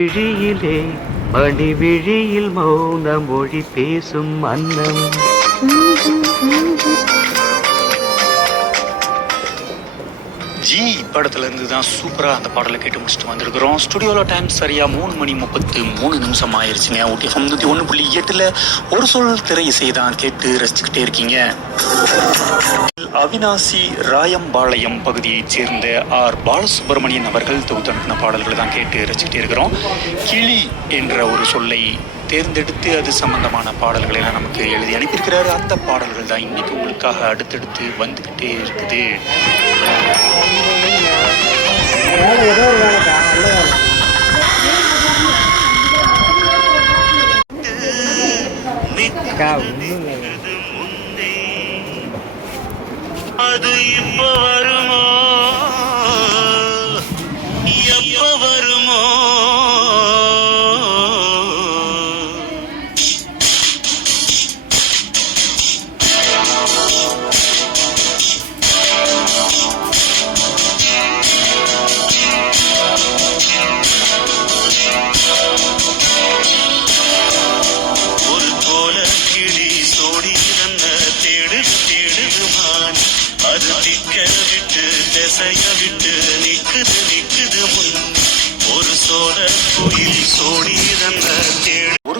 விழியிலே மணி விழியில் மௌன மொழி பேசும் அன்னம். ஜி படத்துல இருந்து தான் சூப்பரா அந்த பாடலை கேட்டு முடிச்சுட்டு வந்திருக்கிறோம். ஸ்டுடியோல டைம் சரியா மூணு மணி முப்பத்து மூணு நிமிஷம் ஆயிருச்சுங்க. ஊட்டி ஐம்பத்தி ஒன்று புள்ளி எட்டுல ஒரு சொல் திரை இசை தான் கேட்டு ரசிச்சுக்கிட்டே இருக்கீங்க. அவினாசி ராயம்பாளையம் பகுதியைச் சேர்ந்த ஆர். பாலசுப்ரமணியன் அவர்கள் தொகுத்து அனுப்பின பாடல்களை தான் கேட்டு ரசிச்சுட்டே இருக்கிறோம். கிளி என்ற ஒரு சொல்லை தேர்ந்தெடுத்து அது சம்பந்தமான பாடல்களை எல்லாம் நமக்கு எழுதி அனுப்பியிருக்கிறார். அந்த பாடல்கள் தான் இன்னைக்கு உங்களுக்காக அடுத்தடுத்து வந்துகிட்டே இருக்குது. ஒன்றும் இல்லை அது இப்ப வருமா?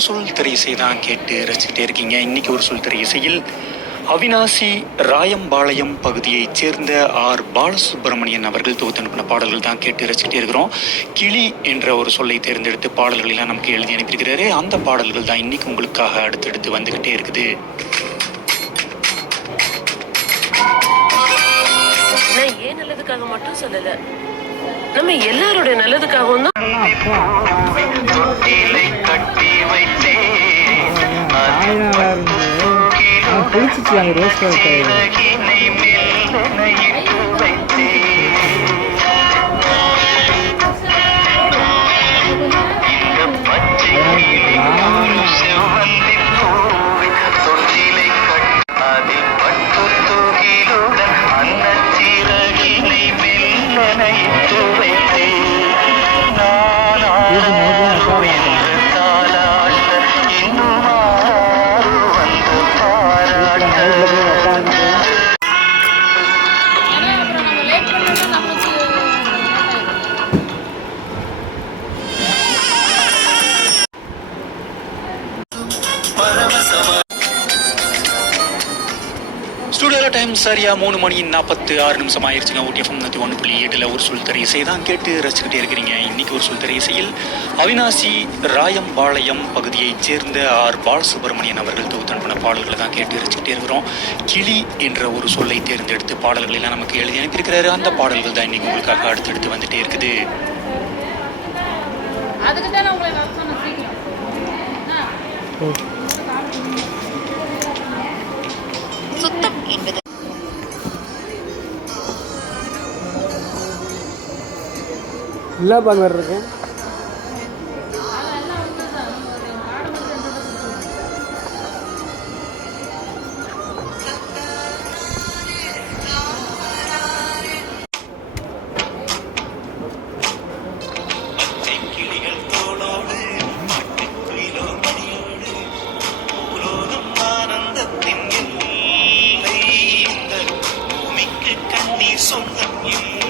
ஒரு சொல் திரை இசை தான் கேட்டு ரசிச்சுட்டே இருக்கீங்க இன்னைக்கு ஒரு சொல் திரை இசையில் அவினாசி ராயம்பாளையம் பகுதியைச் சேர்ந்த ஆர் பாலசுப்ரமணியன் அவர்கள் தொகுத்து அனுப்பின பாடல்கள் தான் கேட்டு ரசிச்சுட்டே இருக்கிறோம் கிளி என்ற ஒரு சொல்லை தேர்ந்தெடுத்து பாடல்கள் எல்லாம் நமக்கு எழுதி அனுப்பியிருக்கிறாரு அந்த பாடல்கள் தான் இன்னைக்கு உங்களுக்காக அடுத்தடுத்து வந்துகிட்டே இருக்குது நான் ஏன் நல்லதுக்காக மட்டும் சொல்லல நம்ம எல்லாருடைய நல்லதுக்காகவும் தான் கட்டி வைத்தேன் இருந்து. நான் குளிச்சிச்சு அங்கே ரோஸ் கலர் டைம் சரியா மூணு மணி நாற்பத்தி ஆறு நிமிஷம் ஆயிருச்சுங்க ஊட்டி எஃப்எம் நூற்றி ஒன்று புள்ளி எட்டில் ஒரு சொல் திரை இசை தான் கேட்டு ரசிச்சுக்கிட்டே இருக்கிறீங்க. இன்னைக்கு ஒரு சொல் திரை இசையில் அவினாசி ராயம்பாளையம் பகுதியைச் சேர்ந்த ஆர். பாலசுப்ரமணியன் அவர்கள் தொகுத்து அனுப்பின பாடல்களை தான் கேட்டு ரசிச்சுக்கிட்டே இருக்கிறோம். கிளி என்ற ஒரு சொல்லை தேர்ந்தெடுத்து பாடல்கள் எல்லாம் நமக்கு எழுதி அனுப்பியிருக்கிறாரு. அந்த பாடல்கள் தான் இன்னைக்கு உங்களுக்காக அடுத்தடுத்து வந்துட்டே இருக்குது. அதுக்கு தான் உங்களை எல்லை இந்த வேறு இருக்கு சொந்தம் இல்லை.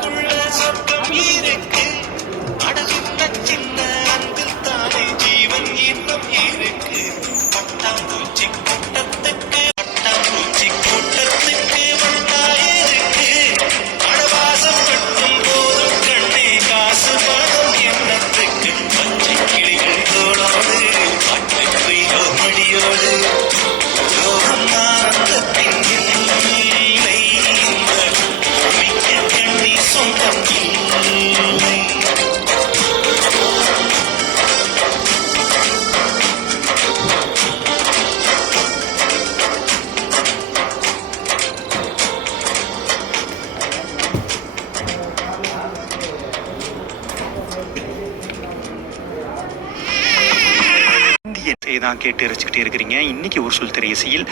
தான் கேட்டு ரசிச்சுக்கிட்டே இருக்கிறீங்க. இன்னைக்கு ஒரு சொல் திரையிசையில்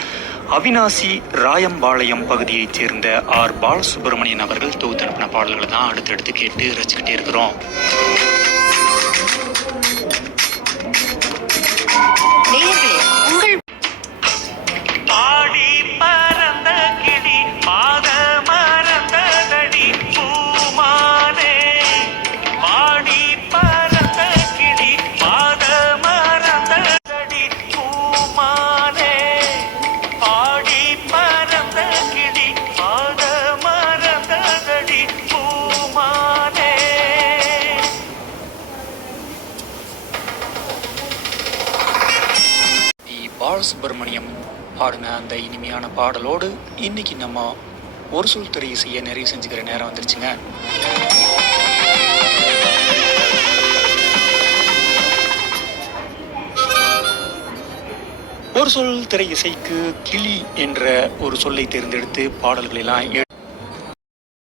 அவினாசி ராயம்பாளையம் பகுதியைச் சேர்ந்த ஆர் பாலசுப்ரமணியன் அவர்கள் தொகுத்து அனுப்பின பாடல்களை தான் அடுத்தடுத்து கேட்டு ரசிச்சுக்கிட்டே இருக்கிறோம். டி பாலசுப்ரமணியம் பாடின அந்த இனிமையான பாடலோடு இன்னைக்கு நம்ம ஒரு சொல் துறை இசையை நிறைவு செஞ்சுக்கிற நேரம் வந்துருச்சுங்க. ஒரு சொல் திரை இசைக்கு கிளி என்ற ஒரு சொல்லை தேர்ந்தெடுத்து பாடல்களெல்லாம்